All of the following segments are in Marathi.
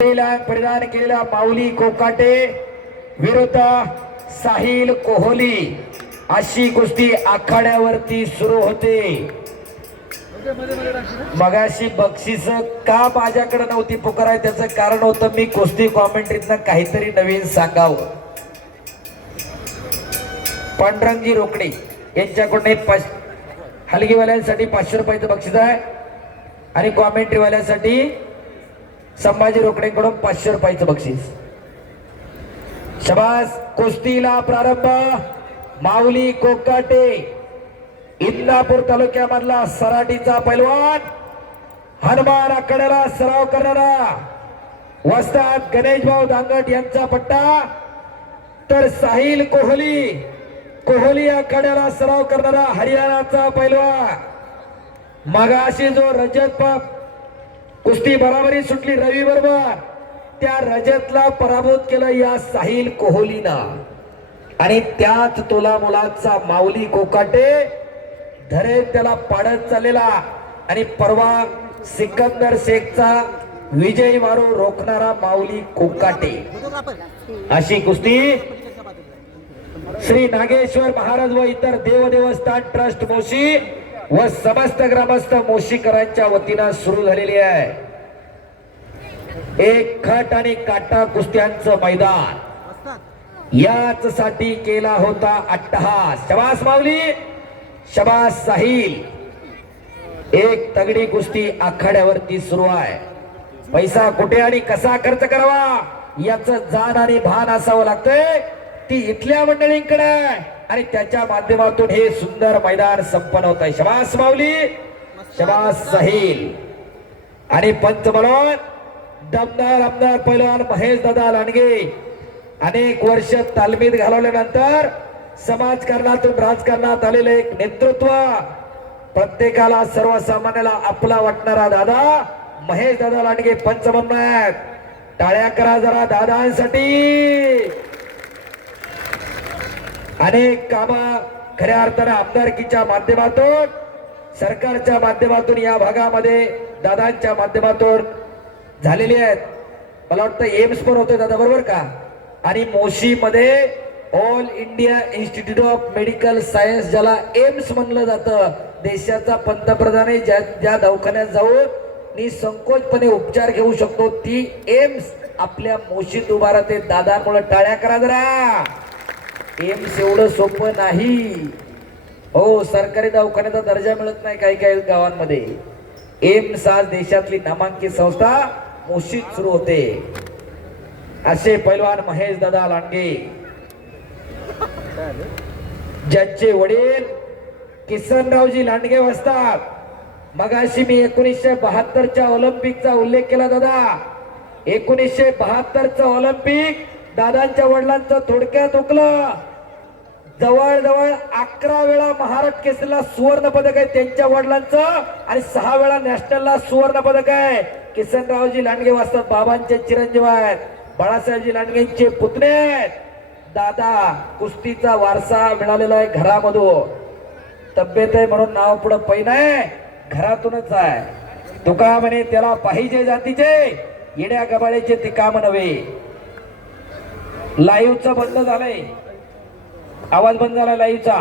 परिधान केलेला माऊली कोकाटे विरुद्ध साहिल कोहली अशी कुस्ती आखाड्यावरती सुरू होते। मगाशी बक्षीस का माझ्याकडे नव्हती पुकाराय त्याचं कारण होतं मी कुस्ती कॉमेंट्रीतनं काहीतरी नवीन सांगावं। पांडुरंगी रोकडे यांच्याकडून हलगीवाल्यांसाठी 500 रुपयाचं बक्षीस आहे आणि कॉमेंट्रीवाल्यांसाठी संभाजी रोकडेंकडून 500 रुपयाचं बक्षीस। शबास कुस्तीला प्रारंभ माऊली कोकाटे इंदापूर तालुक्यामधला सराटीचा पैलवान हनुमान आखाड्याला सराव करणारा वस्ताद गणेश भाऊ दांगट यांचा पट्टा तर साहिल कोहली आखाड्याला सराव करणारा हरियाणाचा पैलवान। मगाशी जो रजत कुस्ती बराबरी सुटली रवी बरोबर त्या रजतला पराभूत केलं या साहिल कोहलीना आणि त्याच तोला मुलाचा माऊली कोकाटे धरे त्याला पाडत चाललेला आणि परवा सिकंदर शेखचा विजय मारू रोखणारा माऊली कोकाटे। अशी कुस्ती श्री नागेश्वर महाराज व इतर देवस्थान ट्रस्ट मोशी व समस्त ग्रामस्थ मोशीकरांच्या वतीनं सुरू झालेली आहे। एक खट आणि काटा कुस्त्यांचं मैदान याच साठी केला होता अट्टहास। शबास माऊली शबास साहिल एक तगडी कुस्ती आखाड्यावरती सुरू आहे। पैसा कुठे आणि कसा खर्च करावा याचं जाण आणि भान असावं लागतंय ती इथल्या मंडळींकडे आणि त्याच्या माध्यमातून हे सुंदर मैदान संपन्न होत आहे। शबास माऊली शबास साहिल आणि पंच म्हणून दमदार आमदार पैलवान महेश दादा लांडगे अनेक वर्ष तालमीत घालवल्यानंतर समाजकारणातून राजकारणात आलेले एक नेतृत्व प्रत्येकाला सर्वसामान्याला आपला वाटणारा दादा महेश दादा लांडगे पंच म्हणून आहेत। टाळ्या करा जरा दादांसाठी। अनेक काम खऱ्या अर्थाने आमदारकीच्या माध्यमातून सरकारच्या माध्यमातून या भागामध्ये दादांच्या माध्यमातून झालेली आहेत। मला वाटतं एम्स पण होते दादा बरोबर का आणि मोशी मध्ये all India institute of medical science ज्याला एम्स म्हणलं जातं देशाचा पंतप्रधान ज्या दवाखान्यात जाऊन निसंकोचपणे उपचार घेऊ शकतो ती एम्स आपल्या मोशीत उभा राहते। दादांमुळे टाळ्या करा जरा। एम्स एवढं सोपं नाही हो। सरकारी दवाखान्याचा दर्जा मिळत नाही काही काही गावांमध्ये। एम्स आज देशातली नामांकित संस्था मोशीत सुरू होते। असे पैलवान महेश दादा लांडगे ज्याचे वडील किसनरावजी लांडगे असतात। मगाशी मी 1972च्या ऑलिम्पिकचा उल्लेख केला दादा। 1972चं ऑलिम्पिक दादांच्या वडिलांचं थोडक्यात हुकलं। जवळजवळ 11 वेळा महाराष्ट्र केसरीला सुवर्ण पदक आहे त्यांच्या वडिलांचं आणि 6 वेळा नॅशनलला सुवर्ण पदक आहे। किसनरावजी लांडगे वाचतात बाबांचे चिरंजीव आहेत बाळासाहेबजी लांडगेंचे पुतणे आहेत। दादा कुस्तीचा वारसा मिळालेला आहे घरामधून। तब्येत आहे म्हणून नाव पुढे पैन आहे घरातूनच आहे। तुका म्हणे त्याला पाहिजे जातीचे येड्या गबाळ्याचे ते काम नव्हे। लाईव्हचं बंद झालंय आवाज बंद झाला लाईव्हचा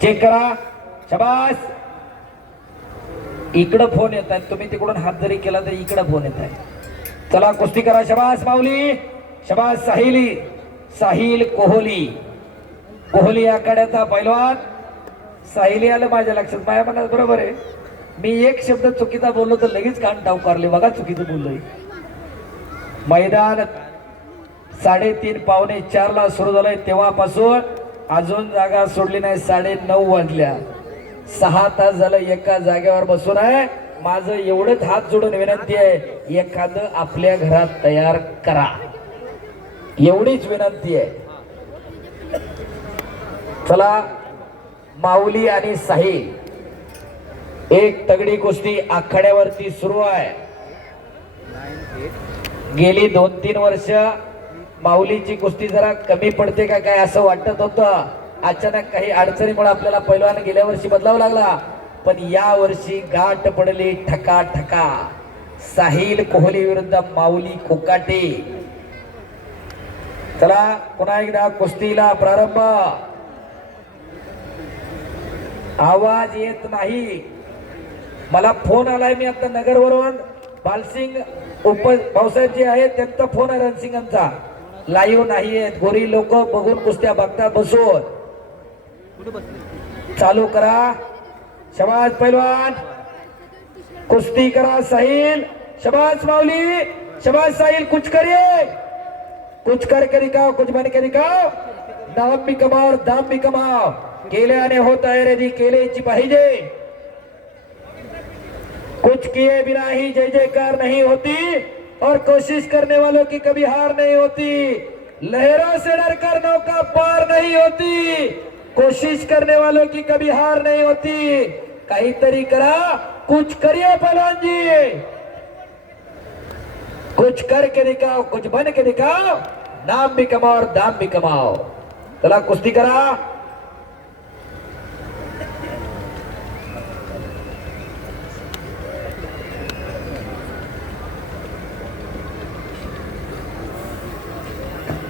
चेक करा। शबास इकडं फोन येत आहेत तुम्ही तिकडून हात जरी केला तरी इकडं फोन येत आहे। चला कुस्ती करा। शबास माऊली शबास साहिल कोहली आखाड्याचा पैलवान। साहिली आलं माझ्या लक्षात माझ्या मनात बरोबर आहे। मी एक शब्द चुकीचा बोललो तर लगेच कान टावकारले बघा चुकीचं बोललोय। मैदान 3:30 पावणे 4 ला सुरू झालंय तेव्हापासून अजून जागा सोडली नाही। 9:30 वाजल्या 6 तास झालं एका जागेवर बसून आहे। माझं एवढंच हात जोडून विनंती आहे एखादं आपल्या घरात तयार करा एवढीच विनंती आहे। चला माऊली आणि साहिल एक तगडी कुस्ती आखाड्यावरती सुरू आहे। गेली 2-3 वर्ष माऊलीची कुस्ती जरा कमी पडते का काय असं वाटत होतं। अचानक काही अडचणीमुळे आपल्याला पैलवान गेल्या वर्षी बदलावं लागला पण या वर्षी गाठ पडली ठका ठका। साहिल कोहली विरुद्ध माऊली कोकाटे. चला पुन्हा एकदा कुस्तीला प्रारंभ. आवाज येत नाही. मला फोन आलाय, मी आता नगरवरून बालसिंग भाऊसाहेब जे आहेत त्यांचा फोन आहे रणसिंगांचा. लाईव्ह नाही आहेत, गोरी लोक बघून कुस्त्या बघतात बसून. चालू करा. शबाज पैलवान, कुस्ती करा. साहिल, शबाज माऊली, शबाज साहिल. कुछ करिए, कुछ करके दिखाओ, कुछ बन के दिखाओ. नाम भी कमाओ और दाम भी कमाओ. केल्याने होता है रे जी, केल्याची पाहिजे. कुछ किए बिना ही जय जयकार नहीं होती और कोशिश करने वालों की कभी हार नहीं होती. लहरों से डरकर नौका पार नहीं होती. कोशिश करने वालों की कभी हार नहीं होती. काहीतरी करा, कुछ करिए पहलवान जी. कुछ करके दिखाओ, कुछ बन के दिखाओ. नाम भी कमाओ और दाम भी कमाओ. चला कुस्ती करा.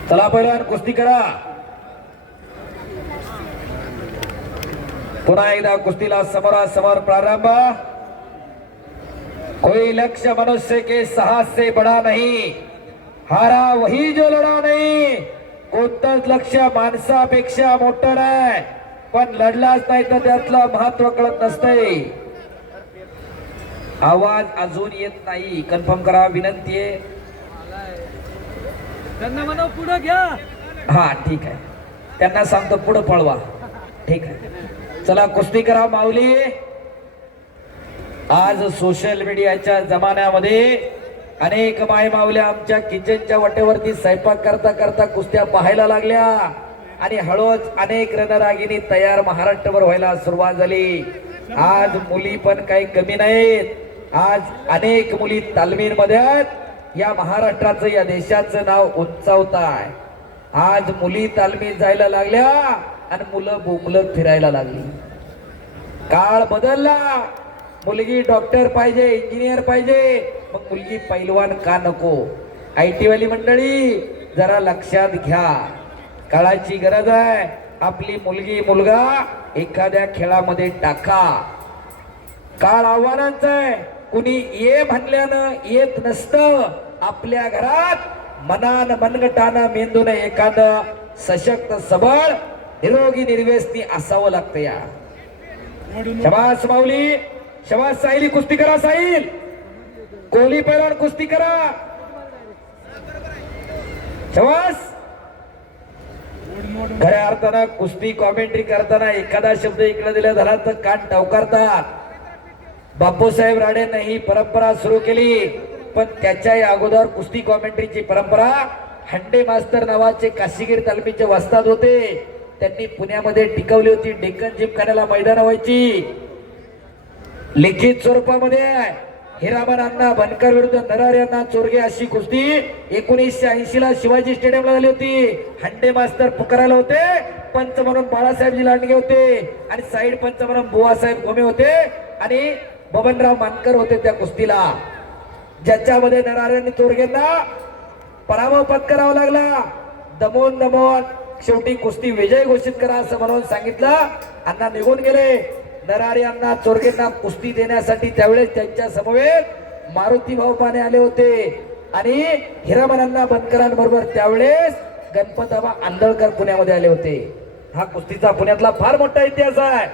चला पहिलवान कुस्ती करा. पुन्हा एकदा कुस्तीला समोरासमोर प्रारंभ. कोई लक्ष्य मनुष्य के साहस से बड़ा नहीं, हारा वही जो लढा नाही. कोणतंच लक्ष्य माणसापेक्षा मोठं नाही, पण लढलाच नाही तर त्यातलं महत्व कळत नसतंय. आवाज अजून येत नाही, कन्फर्म करा विनंती आहे. त्यांना म्हणा पुढे घ्या. हा ठीक आहे, त्यांना सांगतो पुढे पळवा. ठीक आहे, चला कुस्ती करा माऊली. आज सोशल मीडियाच्या जमान्यामध्ये अनेक माय माऊल्या आमच्या किचनच्या वाटेवरती स्वयंपाक करता करता कुस्त्या पाहायला लागल्या आणि हळूच अनेक रणरागिणी तयार महाराष्ट्रभर व्हायला सुरुवात झाली. आज मुली पण काही कमी नाहीत. आज अनेक मुली तालमीमध्ये आहेत. या महाराष्ट्राचं, या देशाचं नाव उंचावताय. आज मुली तालमीत जायला लागल्या आणि मुलं बोंबलत फिरायला लागली. काळ बदलला. मुलगी डॉक्टर पाहिजे, इंजिनियर पाहिजे, मग मुलगी पैलवान का नको? IT वाली मंडळी जरा लक्षात घ्या, काळाची गरज आहे. आपली मुलगी मुलगा एखाद्या खेळामध्ये टाका. काळ आव्हानांचा आहे. कुणी ये म्हणल्यानं येत नसतं. आपल्या घरात मनान मनगटानं मेंदून एखादं सशक्त सबळ निरोगी निर्व्यसनी असावं लागतं. या शबास माऊली, शबास साहिल. कुस्ती करा साहिल. कोहली पैलवान कुस्ती करा. शबास. खऱ्या अर्थानं कुस्ती कॉमेंट्री करताना एखादा शब्द इकडे दिला झाला तर कान टवकारतात. बापूसाहेब राडेंनी ही परंपरा सुरू केली, पण त्याच्या अगोदर कुस्ती कॉमेंट्रीची परंपरा हंडे मास्तर नावाचे काशीगीर तालमीचे वस्ताद होते. त्यांनी पुण्यामध्ये टिकवली होती. डेक्कन जिमखान्याला मैदान व्हायची. लिखित स्वरूपामध्ये हिरामन अण्णा बनकर विरुद्ध नरार यांना चोरगे अशी कुस्ती 1980 ला शिवाजी स्टेडियमला झाली होती. हंडे मास्तर पुकारायला होते. पंच म्हणून बाळासाहेबजी लांडगे होते आणि साईड पंच म्हणून बुवासाहेब गोमे होते आणि बबनराव मानकर होते त्या कुस्तीला, ज्याच्यामध्ये नरार यांनी चोरगेंना पराभव पत्करावा लागला. दमोन दमोन शेवटी कुस्ती विजय घोषित करा असं म्हणून सांगितलं. अण्णा निघून गेले. नरार यांना चोरगेंना कुस्ती देण्यासाठी त्यावेळेस त्यांच्या समवेत मारुती भाऊ पाने आले होते आणि हिरामनांना बनकरांबरोबर त्यावेळेस गणपताबा आंदळकर पुण्यामध्ये आले होते. हा कुस्तीचा पुण्यातला फार मोठा इतिहास आहे.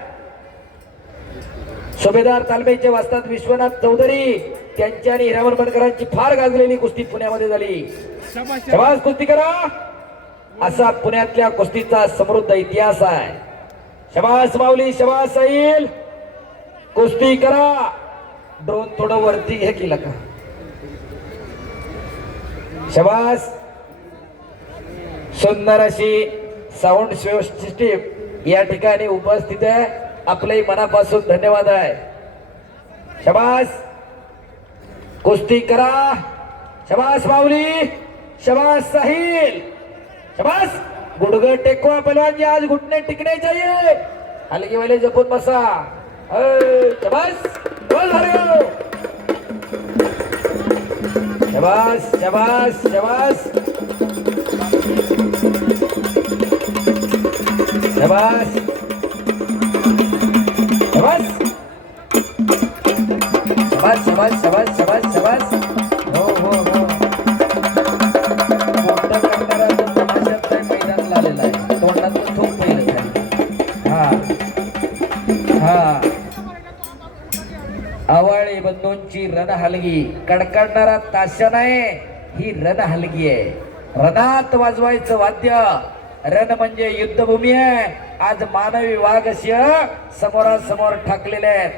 सुभेदार तालमीचे वस्ताद विश्वनाथ चौधरी त्यांच्या आणि हिरामन बनकरांची फार गाजलेली कुस्ती पुण्यामध्ये झाली. शबास कुस्ती करा. असा पुण्यातल्या कुस्तीचा समृद्ध इतिहास आहे. शबास माऊली, शबास साहिल. कुस्ती करा. ड्रोन थोडं वरती घे केला का? शबास. सुंदर अशी साऊंड सिस्टीम या ठिकाणी उपस्थित आहे. आपल्याही मनापासून धन्यवाद आहे. शबास. कुस्ती करा. शबास माऊली, शबास साहिल. शबास. गुडघे टेकवा पहलवान जी, आज घुटने टिकने चाहिए. हलके वाले जपून बसा. शबास. बोल शबास शबास शबास शबास शबास शबास शबास शबास शबास शबास हो हो हो मोठं करणारा तो तमाशात काय मैदान आलेला आहे तोंडातून थोक पहिलं खाली हा आवाळे बंधूंची रणहलगी कडकडणारा ताशा नाही ही रणहलगी आहे रणात वाजवायचं वाद्य रण म्हणजे युद्धभूमी आहे आज मानवी वाघस्य समोरासमोर ठाकलेले आहेत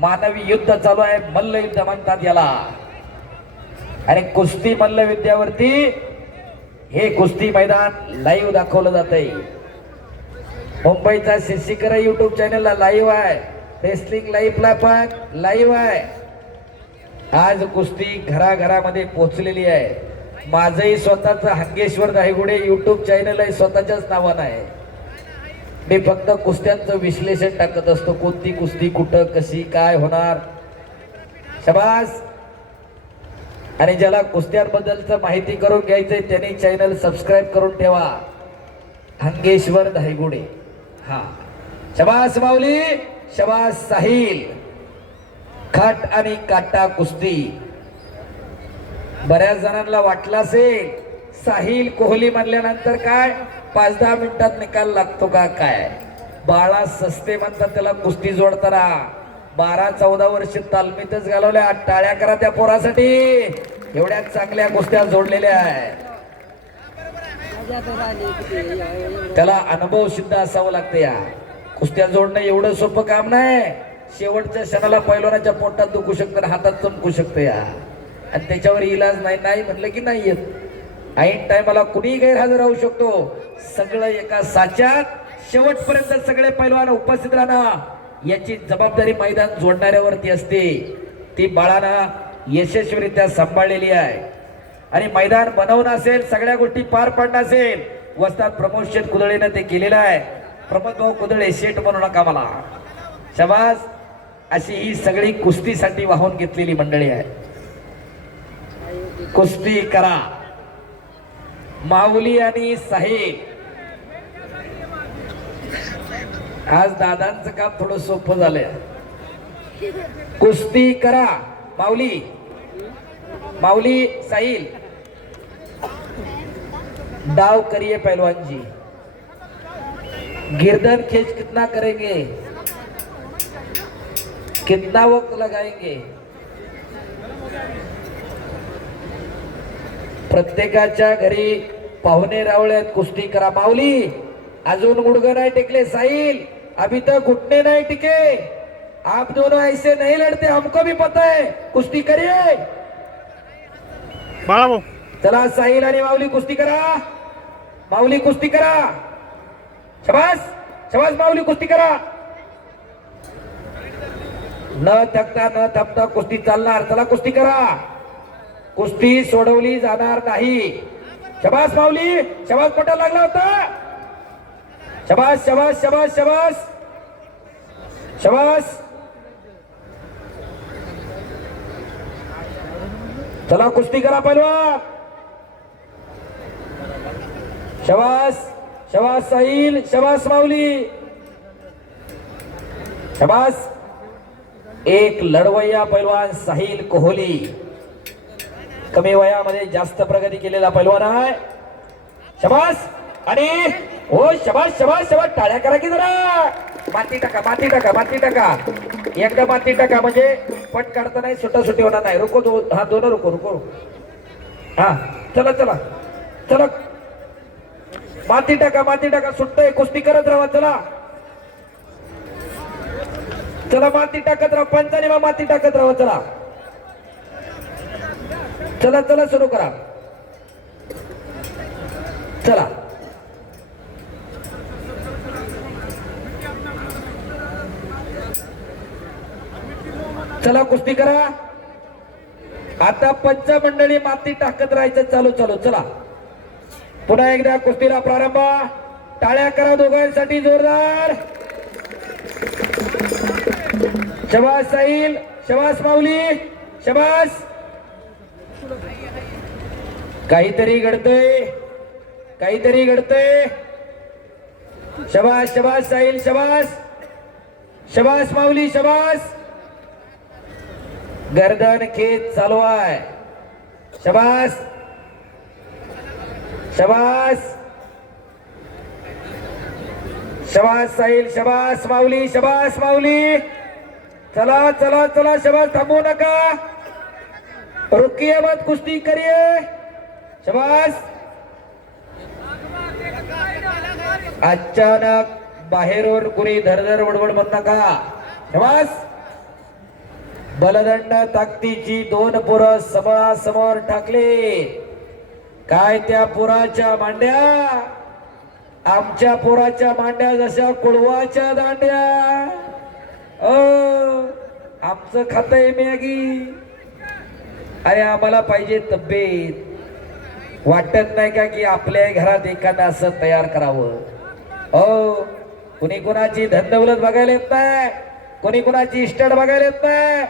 मानवी युद्ध चालू आहे मल्ल युद्ध म्हणतात याला आणि कुस्ती मल्ल विद्यावरती हे कुस्ती मैदान लाईव्ह दाखवलं जातंय मुंबईचा शिशिकरा युट्यूब चॅनलला लाईव्ह आहे रेसलिंग लाईव्हला पण लाईव्ह आहे आज कुस्ती घराघरामध्ये पोहोचलेली आहे माझंही स्वतःच हंगेश्वर दायगुडे युट्यूब चॅनल आहे स्वतःच्याच नावानं आहे मी फक्त कुस्त्यांचं विश्लेषण टाकत असतो कोणती कुस्ती कुठं कशी काय होणार शबास आणि ज्याला कुस्त्यांबद्दलचं माहिती करून घ्यायचंय त्यांनी चॅनल सबस्क्राईब करून ठेवा हंगेश्वर दायगुडे हा शबास माऊली शबास साहिल खाट आणि काटा कुस्ती बऱ्याच जणांना वाटलं असेल साहिल कोहली म्हणल्यानंतर काय 5-10 मिनिटात निकाल लागतो का काय बाळा सस्ते म्हणतात त्याला कुस्ती जोडताना 12-14 वर्ष तालमीतच घालवल्या टाळ्या करा त्या पोरासाठी एवढ्या चांगल्या कुस्त्या जोडलेल्या आहेत त्याला अनुभव सिद्ध असावं लागतं या कुस्त्या जोडणं एवढं सोपं काम नाही शेवटच्या क्षणाला पैलवानाच्या पोटात दुखू शकतं हातात चमकू शकतं या आणि त्याच्यावर इलाज नाही म्हटलं की नाही येत ऐन टायमाला कुणीही गैरहजर राहू शकतो सगळं एका साच्यात शेवटपर्यंत सगळे पैलवान उपस्थित राहणं याची जबाबदारी मैदान जोडणाऱ्यावरती असते ती बाळानं यशस्वीरित्या सांभाळलेली आहे आणि मैदान बनवणं असेल सगळ्या गोष्टी पार पाडणं असेल वस्ताद प्रमोद शेठ कुदळेनं ते केलेलं आहे प्रमोद भाऊ कुदळे शेठ म्हणू नका मला शबास अशी ही सगळी कुस्तीसाठी वाहून घेतलेली मंडळी आहे कुस्ती करा माऊली आणि साहिल आज दादांचं काम थोडं सोपं झालंय कुस्ती करा माऊली माऊली साहिल दाव करिए पहलवान जी गिरदन खींच कितना करेंगे कितना वक्त लगाएंगे प्रत्येकाच्या घरी पाहुणे रावळे कुस्ती करा माऊली अजून गुडघे नाही टेकले साहिल अभी तक घुटने नहीं टिके आप दोनों ऐसे नहीं लड़ते हमको भी पता है कुस्ती करिए बाळा चला साहिल आणि माऊली कुस्ती करा माऊली कुस्ती करा शबास शबास माऊली कुस्ती करा न थकता न थांबता कुस्ती चालणार चला कुस्ती करा कुस्ती सोडवली जाणार नाही शबास माऊली शबास पटायला लागला होता शबास शबास शबास शबास शबास चला कुस्ती करा पहिलवान शबास शबास साहिल शबास माऊली शबास एक लढवय्या पैलवान साहिल कोहली कमी वयामध्ये जास्त प्रगती केलेला पैलवान आहे शबास आणि हो शबास शबास शबास टाळ्या करा की जरा माती टाका माती टाका माती टाका एकदा माती टाका म्हणजे पट काढता नाही सुटासुटी होणार नाही रुको हा दोन रुको रुको हा चला चला चला माती टाका सुटतंय कुस्ती करत राहा चला चला माती टाकत राहा पंचाने माती टाकत राहा चला चला चला सुरू करा चला चला कुस्ती करा आता पंच मंडळी माती टाकत राहायचं चालू चालू चला पुन्हा एकदा कुस्तीला प्रारंभ टाळ्या करा दोघांसाठी जोरदार शबास साहिल शबास माऊली शबास काहीतरी घडतंय, काहीतरी घडतंय. शबास शबास साहिल, शबास शबास माऊली, शबास. गर्दन खेच चालू आहे. शबास शबास शबास साहिल, शबास माऊली, शबास माऊली. चला चला चला, शबास. थांबू नका, रुकिये मत, कुस्ती करिये. शबास. अचानक बाहेरून कुणी धरधर वडवड म्हणत नका. शबास. बलदंड ताकदीची दोन पोरं समोर टाकले. काय त्या पोराच्या मांड्या, आमच्या पोराच्या मांड्या जशा कुळवाच्या दांड्या. आमचं खातंय मॅगी. अरे आम्हाला पाहिजे तब्येत. वाटत नाही का की आपल्या घरात एखादं असं तयार करावं. कुणी कुणाची धनदौलत बघायला येत नाही, कुणी कुणाची इस्टेट बघायला येत नाही,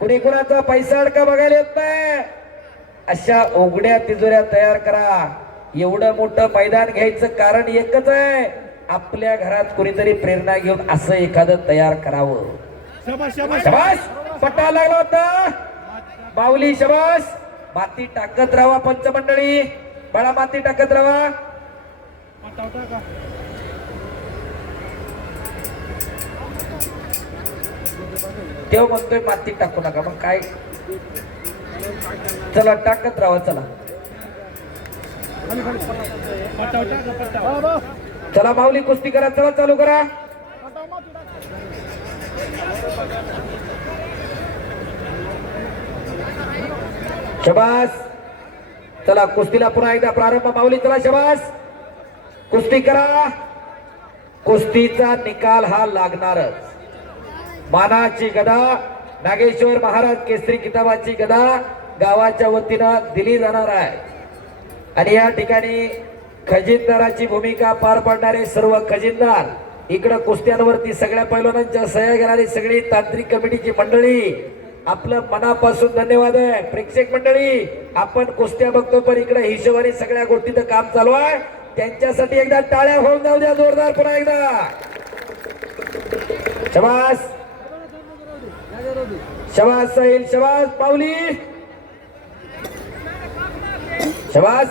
कुणी कुणाचा पैसा अडका बघायला येत नाही. अशा उघड्या तिजोऱ्या तयार करा. एवढं मोठं मैदान घ्यायचं कारण एकच आहे, आपल्या घरात कुणीतरी प्रेरणा घेऊन असं एखादं तयार करावं. शबास. पट्टा लागला होता माऊली, शबास. माती टाकत राहा पंचमंडळी, बाळा माती टाकत राहा. तेव्हा म्हणतोय माती टाकू नका, मग काय. चला टाकत राहा, चला चला माऊली, कुस्ती करा. चला चालू करा. शबास. चला कुस्तीला पुन्हा एकदा प्रारंभ माऊली. चला शबास, कुस्ती करा. कुस्तीचा निकाल हा लागणारच. मानाची गदा, नागेश्वर महाराज केसरी किताबाची गदा गावाच्या वतीनं दिली जाणार आहे. आणि या ठिकाणी खजिनदाराची भूमिका पार पाडणारे सर्व खजिनदार, इकडं कुस्त्यांवरती सगळ्या पैलवानांच्या सह्या घेणारी सगळी तांत्रिक कमिटीची मंडळी, आपलं मनापासून धन्यवाद आहे. प्रेक्षक मंडळी, आपण कुस्त्या बघतो पण इकडे हिशोबाने सगळ्या गोष्टीचं काम चालू आहे. त्यांच्यासाठी एकदा टाळ्या होऊन जाऊ द्या जोरदार. पुन्हा एकदा शबास शबास साहिल, शबास पावली, शबास.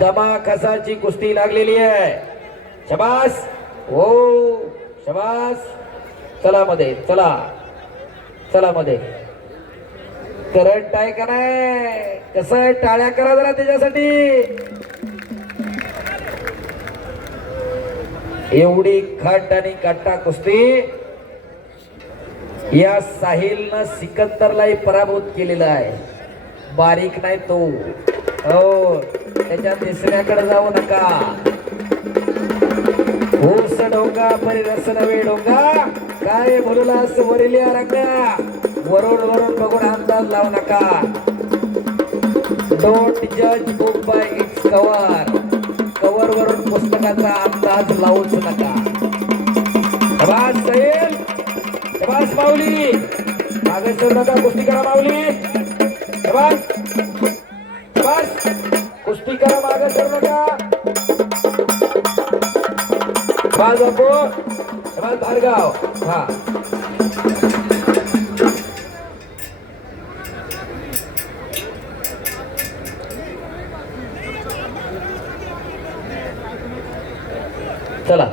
दमा खसाची कुस्ती लागलेली आहे. शबास. हो शबास. चला मध्ये, चला चला मध्ये. करंट आहे का नाही, कसं आहे, टाळ्या करा जरा त्याच्यासाठी. एवढी खट आणि काटा कुस्ती या साहिलनं सिकंदरलाही पराभूत केलेला आहे. बारीक नाही तो. हो, त्याच्या तिसऱ्याकडे जाऊ नका. ऊस डोंगा परिरस नवे डोंगा, काय बोललास वरिल्या रंगा. वरून वरून बघून अंदाज लावू नका. डोंट जज book by its cover. Cover वरून पुस्तकाचा अंदाज लावूच नका. शबास साहिल, शबास माऊली. मागे सोडू नका, कुस्ती करा माऊली. शबास शबास, कुस्ती करा, मागे सोडू नका. शबास बापू, शबास भार्गव. हा चला.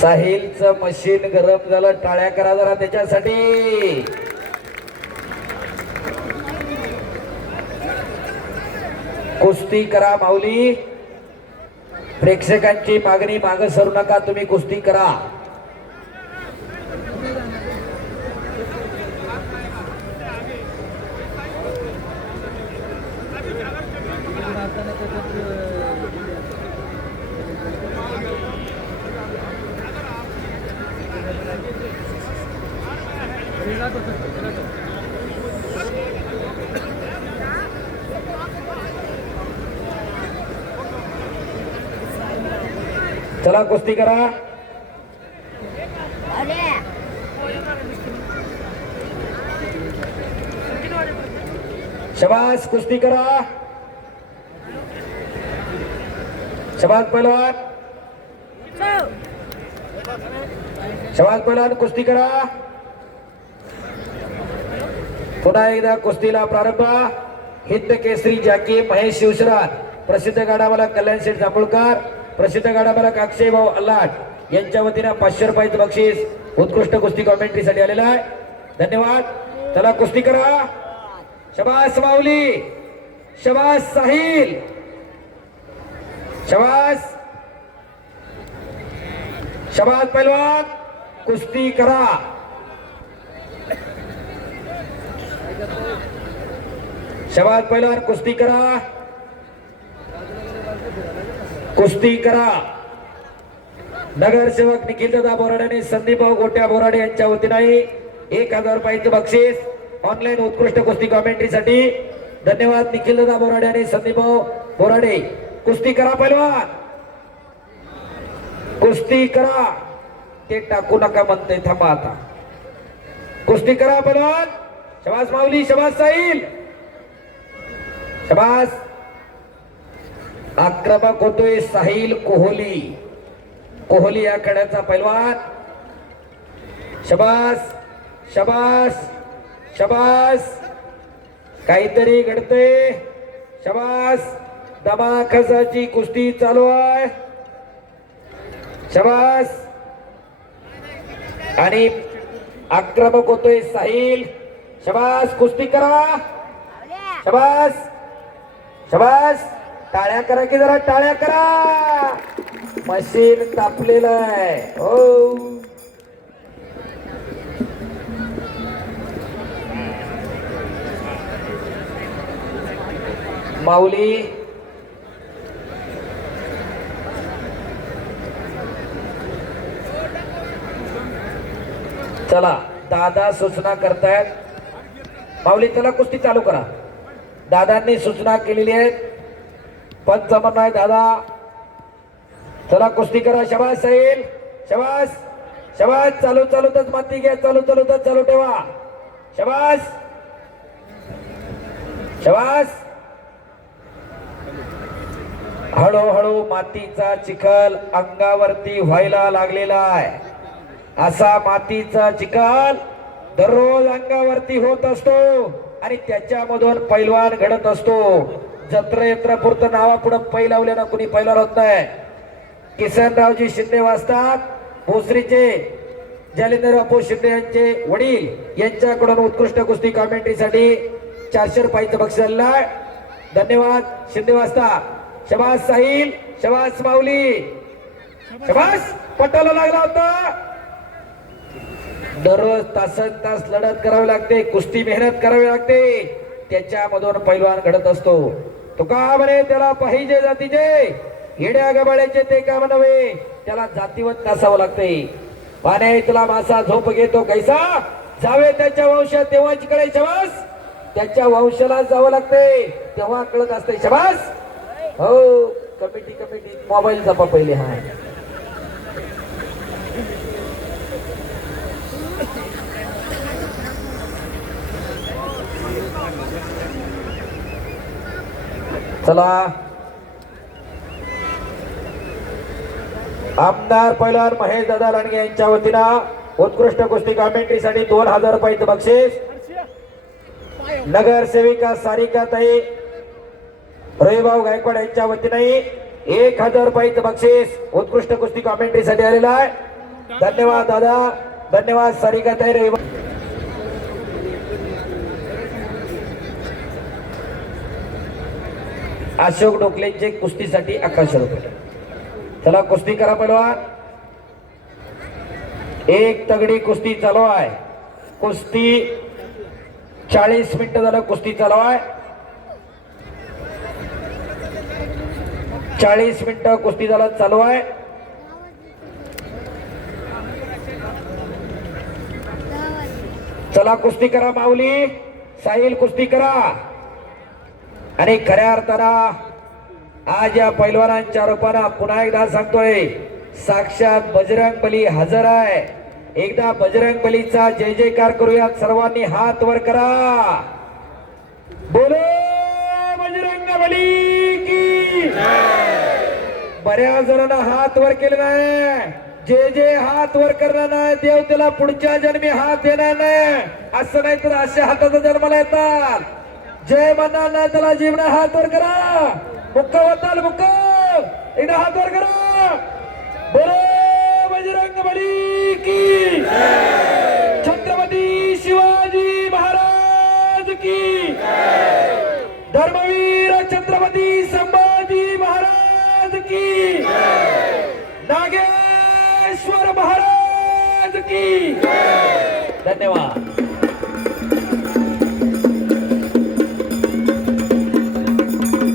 साहिलचं मशीन गरम झालं, टाळ्या करा जरा त्याच्यासाठी. कुस्ती करा माऊली. प्रेक्षकांची मागणी मागे सरू नका, तुम्ही कुस्ती करा. चला कुस्ती करा. शबास कुस्ती करा. शबास पहिलवान. शबास पहिलवान कुस्ती करा. पुन्हा एकदा कुस्तीला प्रारंभ. हिंद केसरी जॅकी महेश शिवशरण, प्रसिद्ध गाडावाला कल्याण शेठ जांभूळकर, प्रसिद्ध गाडावाला अक्षय भाऊ अल्लाट यांच्या वतीने 500 रुपयाचं बक्षीस उत्कृष्ट कुस्ती कॉमेंट्री साठी आलेला आहे. धन्यवाद. चला कुस्ती करा. शबास माऊली. शबास साहिल. शबास. शबास पहिलवान कुस्ती करा. शबास पहिलवान कुस्ती करा. कुस्ती करा. नगरसेवक निखिल दादा बोराडे आणि संदीप गोट्या बोराडे यांच्या वतीने 1000 रुपयाचं बक्षीस ऑनलाईन उत्कृष्ट कुस्ती कॉमेंट्री साठी. धन्यवाद निखिल दादा बोराडे आणि संदीप बोराडे. कुस्ती करा पहिलवान. कुस्ती करा. ते टाकू नका म्हणते, थांबा आता. कुस्ती करा पहिलवान. शबास माऊली. शबास साहिल. शबास. आक्रमक होतोय साहिल कोहली. कोहली या खेळाचा पैलवान. शबास. शबास. शबास. काहीतरी घडतंय. शबास. दमाखसाची कुस्ती चालू आहे. शबास. आणि आक्रमक होतोय साहिल. शबास. कुस्ती करा. शबास. शबास. टाळ्या करा की जरा टाळ्या करा. मशीन तापलेलं आहे. हो. माऊली. चला दादा सूचना करतायत. माऊली चला कुस्ती चालू करा. दादांनी सूचना केलेली आहे. पंच म्हणणं आहे दादा. चला कुस्ती करा. शबास साहिल. शबास. शबास. चालू चालूतच माती घ्या. चालू चालूतच चालू ठेवा. शबास. शबास. हळूहळू मातीचा चिखल अंगावरती व्हायला लागलेला आहे. असा मातीचा चिखल दररोज अंगावरती होत असतो आणि त्याच्यामधून पैलवान घडत असतो. जत्रा पुरतं नावापुढं पै लावल्यानं कुणी पैलवान होत नाही. किसनरावजी शिंदे वाचतात भोसरीचे. जालिंदर बापू शिंदे यांचे वडील यांच्याकडून उत्कृष्ट कुस्ती कॉमेंट्री साठी 400 रुपयाचं बक्षीस आलेलं आहे. धन्यवाद शिंदे वाचता. शबास साहिल. शबास माऊली. शबास. पटाला लागला होता. दररोज तासन तास लढत करावी लागते. कुस्ती मेहनत करावी लागते. त्याच्यामधून पैलवान घडत असतो. तो का म्हणे त्याला पाहिजे जातीचे येड्या गबाळ्याचे ते काम नव्हे, त्याला जातीवंत नसावं लागते. पाण्यातला मासा झोप घेतो कैसा जावे त्याच्या वंशात तेव्हाच कळे. शबास. त्याच्या वंशाला जावं लागते तेव्हा कळत असते. शबास. हो. कमिटी मोबाईल जपा पहिले. हा चला. आमदार पैलवान महेश दादा लांडगे यांच्या वतीनं उत्कृष्ट कुस्ती कॉमेंट्री साठी 2000 रुपयाचं बक्षीस. नगरसेविका सारिका ताई रविभाऊ गायकवाड यांच्या वतीने 1000 रुपयाचं बक्षीस उत्कृष्ट कुस्ती कॉमेंट्री साठी आलेलं आहे. धन्यवाद दादा. धन्यवाद सारिका ताई. रविभाऊ अशोक डोकलेंचे कुस्तीसाठी 1100 रुपये. चला कुस्ती करा पैलवान. एक तगडी कुस्ती चालू आहे. कुस्ती 40 मिनिटं झालं कुस्ती चालू आहे. 40 मिनिटं कुस्ती झालं चालू आहे. चला कुस्ती करा माऊली. साहिल कुस्ती करा. आणि खऱ्या अर्थानं आज या पैलवानांच्या रूपानं पुन्हा एकदा सांगतोय साक्षात बजरंग बली हजर आहे. एकदा बजरंग बलीचा जय जयकार करूयात. सर्वांनी हात वर करा. बोलो बऱ्याच जणांना हात वर केले नाही. जे हात वर करणार नाही देव त्याला पुढच्या जन्मी हात देणार नाही. असं नाही तर अशा हाताचा जन्माला येतात. जय म्हणणार नाही त्याला जीवना हात वर करा. मुक्क होताल मुक्क एकदा हात वर करा. बोलो बजरंग बली की, छत्रपती शिवाजी महाराज की, धर्मवीर छत्रपती संभाजी महाराज की, नागेश्वर महाराज की. धन्यवाद.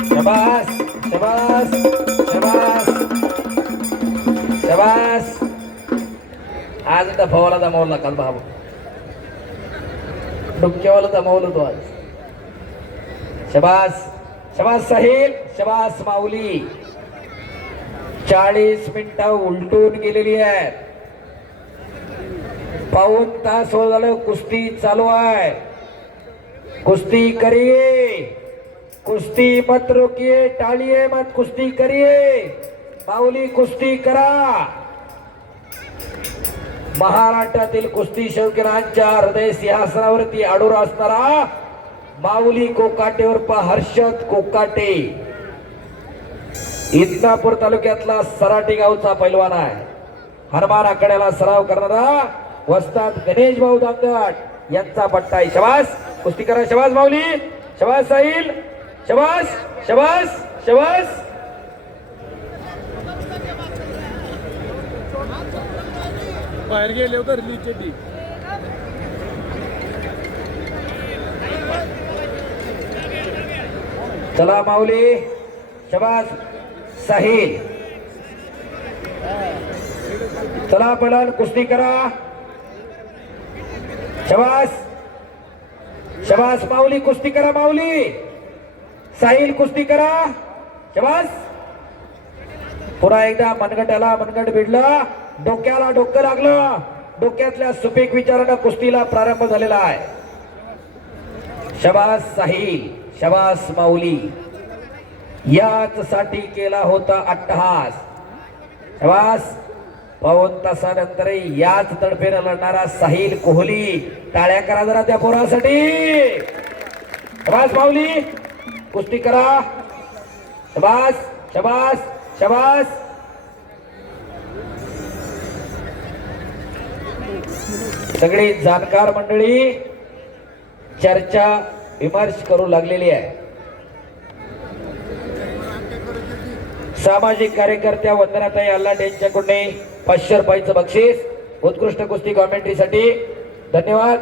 शबास शबास शबास शबास. आज डफावाला जमावला काल बाबू, डुबक्यावाला जमावलं तो आज. शबास शबास साहिल, शबास माऊली. 40 मिनिटं उलटून गेलेली आहे. पाऊण तास हो झालं कुस्ती चालू आहे. कुस्ती करिए, कुस्ती मत रोकिए, टाळिए मत, कुस्ती करिए. माऊली कुस्ती करा. महाराष्ट्रातील कुस्ती शौकीनांच्या हृदय सिंहासनावरती आडूर असणारा माऊली कोकाटेवर हर्षद कोकाटे, इंदापूर तालुक्यातला सराटी गावचा पैलवान आहे. हनुमान आकड्याला सराव करणारा वस्ताद गणेश भाऊ दांगट यांचा पट्टा आहे. शबास कुस्ती करा. शबास माऊली, शबास साहिल, शबास शबास शबास. बाहेर गेले होते ती. चला माऊली, शबास साहिल. चला पलान कुस्ती करा. शबास शबास माऊली कुस्ती करा. माऊली साहिल कुस्ती करा. शबास. पुन्हा एकदा मनगटाला मनगट भिडला, डोक्याला डोकं लागलं. डोक्यातल्या सुपीक विचारानं कुस्तीला प्रारंभ झालेला आहे. शबास साहिल, शबास माऊली. याच साठी केला होता अट्टहास. शबास. पाऊण तासानंतर याच तडफेनं लढणारा साहिल कोहली. टाळ्या करा जरा त्या पोरासाठी. शबास माऊली कुस्ती करा. शबास शबास शबास. सगळी जाणकार मंडळी चर्चा विमर्श करू लागलेली आहे. सामाजिक कार्यकर्त्या वंदनाताई आल्हाट यांच्याकडून 500 रुपयाचं बक्षीस उत्कृष्ट कुस्ती कॉमेंट्रीसाठी. धन्यवाद.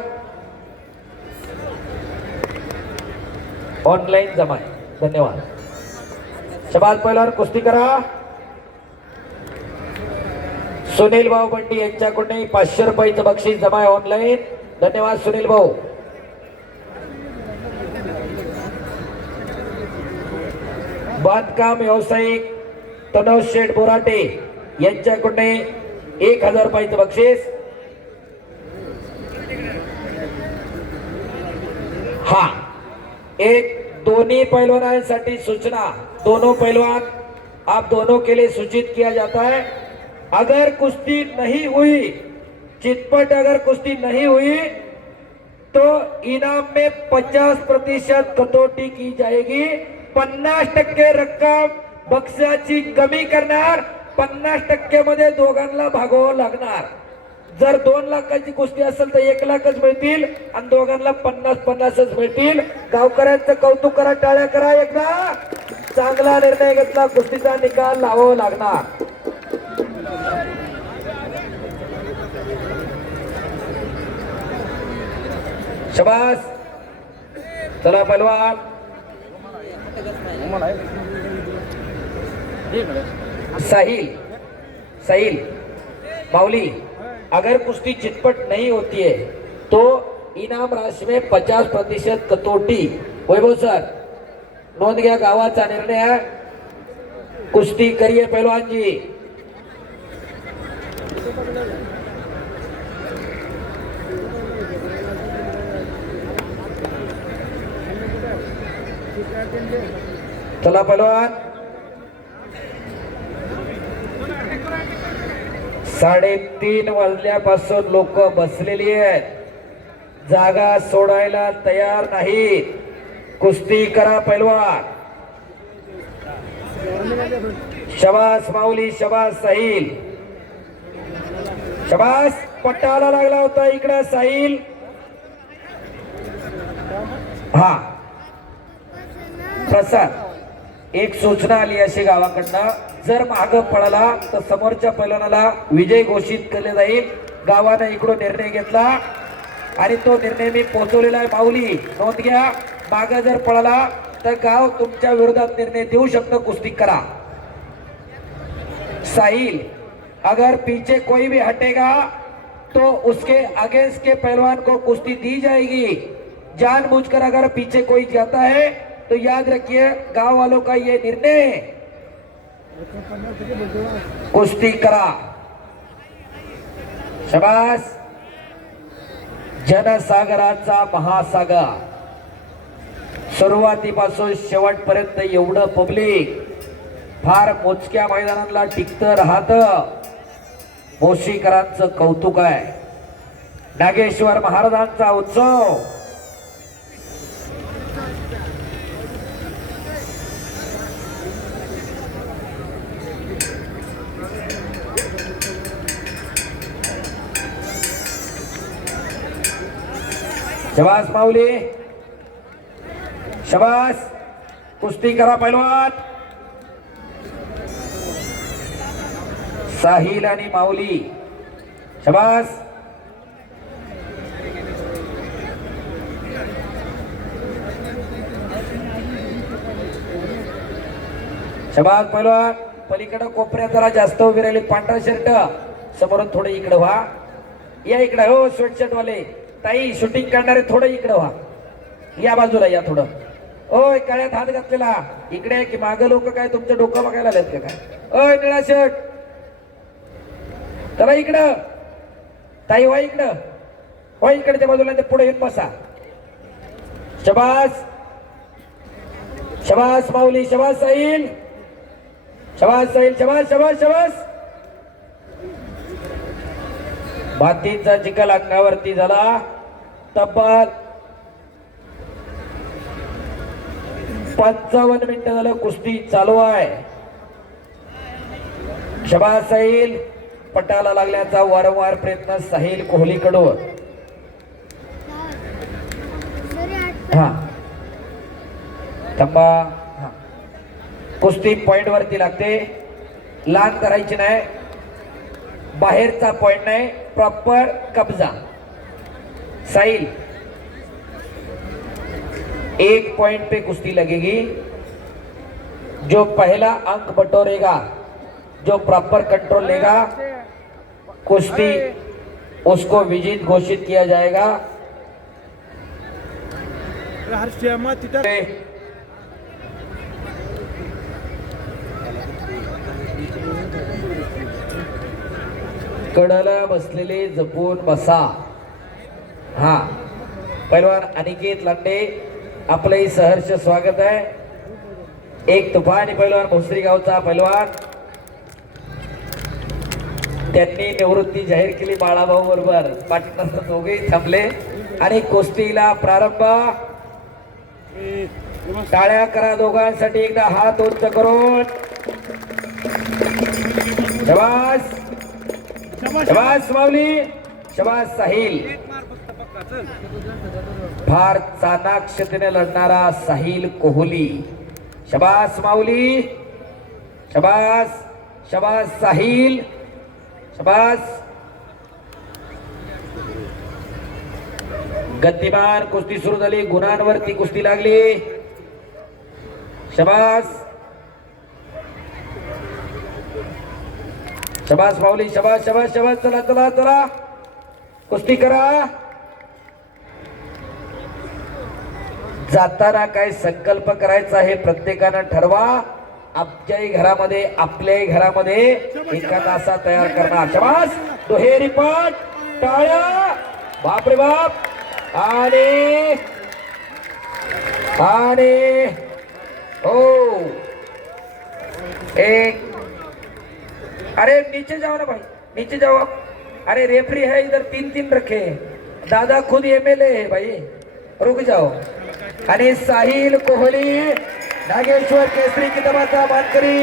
ऑनलाईन जमा आहे. धन्यवाद. शबाज पहिल्यावर कुस्ती करा. सुनील भाऊ बंडी यांच्याकडून 500 रुपयाचं बक्षीस जमा आहे ऑनलाईन. धन्यवाद सुनील भाऊ. बांधकाम व्यावसायिक तनव शेठ बोराटे यांच्याकडून 1000 रुपयाचं बक्षीस. हा एक दोनों पहलवानों सूचना. दोनों पहलवान आप दोनों के लिए सूचित किया जाता है. अगर कुश्ती नहीं हुई, चितपट अगर कुश्ती नहीं हुई तो इनाम में 50% कटौती की जाएगी. 50% रक्कम बक्षिसाची कमी करणार. 50% मध्ये दोघांना भागवावं लागणार. जर 2 लाखाची कुस्ती असेल तर 1 लाखच मिळतील आणि दोघांना 50-50च मिळतील. गावकऱ्यांचं कौतुक करा, टाळ्या करा. एकदा चांगला निर्णय घेतला, कुस्तीचा निकाल लावावा लागणार. शबास. चला पहलवान. साहिल, साहिल माऊली, अगर कुश्ती चितपट नहीं होती है तो इनाम राशि में 50% कटौती. वैभव सर नोंद घ्या, गावाचा निर्णय आहे. कुस्ती करिए पहलवान जी. चला पहलवान. 3:30 वाजल्यापासून लोक बसलेली आहेत, जागा सोडायला तयार नाहीत. कुस्ती करा पैलवान. शबास माऊली, शबास साहिल, शबास. पट्टाला लागला होता इकडे साहिल. हा प्रसाद, एक सूचना आली अशी गावाकडनं, जर माग पळाला तर समोरच्या पैलवानाला विजय घोषित केले जाईल. गावाने इकडून निर्णय घेतला आणि तो निर्णय मी पोहोचवलेला आहे. माऊली नोंद घ्या, माग जर पळाला तर गाव तुमच्या विरोधात निर्णय देऊ शकतो. कुस्ती करा. साहिल, अगर पीछे कोई भी हटेगा तो उसके अगेंस्ट के पहलवान को कुश्ती दी जाएगी. जानबूझकर अगर पीछे कोई जाता है तो याद रखिए गांव वालों का ये निर्णय है. कुस्ती करा. शबास. जनसागराचा महासागर, सुरुवातीपासून शेवटपर्यंत एवढं पब्लिक फार मोजक्या मैदानाला टिकतं राहतं. भोशीकरांचं कौतुक आहे. नागेश्वर महाराजांचा उत्सव. शबास माऊली, शबास. कुस्ती करा पैलवान. साहिल आणि माऊली, शबास. शबास पैलवान. पलीकडे कोपऱ्यात जरा जास्त उभे राहिले. पांढरा शर्ट समोरून थोडं इकडे व्हा. या इकडे हो स्वेटशर्ट वाले ताई, शूटिंग करणारे थोडं इकडे व्हा. या बाजूला या थोडं. ओय काळ्यात हात घातलेला इकडे की माग लोक काय तुमचं डोकं बघायला आलेत का काय? ओय निळा शर्ट, चला इकडं. ताई व्हा इकडं, हो इकडच्या बाजूला, ते पुढे येऊन बसा. शबास, शबास माऊली, शबास साहिल, शबास साहिल, शबास शबास शबास. मातीचा चिखल अंगावरती झाला. तब्बल 55 मिनिटं झालं कुस्ती चालू आहे. शबास साहिल. पटाला लागल्याचा वारंवार प्रयत्न साहिल कोहलीकडून. हा थांबा. हा कुस्ती पॉइंट वरती लागते. लांब करायची नाही, बाहेरचा पॉइंट नाही, प्रॉपर कब्जा. साहिल, 1 पॉइंट पे कुश्ती लगेगी. जो पहला अंक बटोरेगा, जो प्रॉपर कंट्रोल लेगा, कुश्ती उसको विजित घोषित किया जाएगा. कडाला बसलेले जपून बसा. हा पैलवान अनिकेत लांडे, आपलंही सहर्ष स्वागत आहे. एक तुफानी पैलवान भोसरी गावचा पैलवान, त्यांनी निवृत्ती जाहीर केली बाळाभाऊ बरोबर. पाटणा दोघेही थांबले आणि कुस्तीला प्रारंभ. टाळ्या करा दोघांसाठी एकदा हात उंच करून. शबास, शबास माऊली, शबास साहिल. फार चाणाक्षतेने लढणारा साहिल कोहली. शबास माऊली, शबास, शबास साहिल, शबास. गतिमान कुस्ती सुरू झाली. गुणांवरती कुस्ती लागली. शबास, शबास माऊली, शबास शबास शबास. चला चला चला कुस्ती करा. जाताना काय संकल्प करायचा हे प्रत्येकानं ठरवा. आपल्याही घरामध्ये, आपल्याही घरामध्ये एका तासा तयार करणार. शबास. दुहेरी पाठ, टाळ्या, बापरे बाप. आणि ओ एक, अरे नीचे जाओ ना भाई. नीचे जाओ आप। अरे रेफरी है इधर, 3-3 रखे। दादा खुद एमएलए है भाई, रुक जाओ। आणि साहिल कोहली नागेश्वर केसरी की दबाचा मानकरी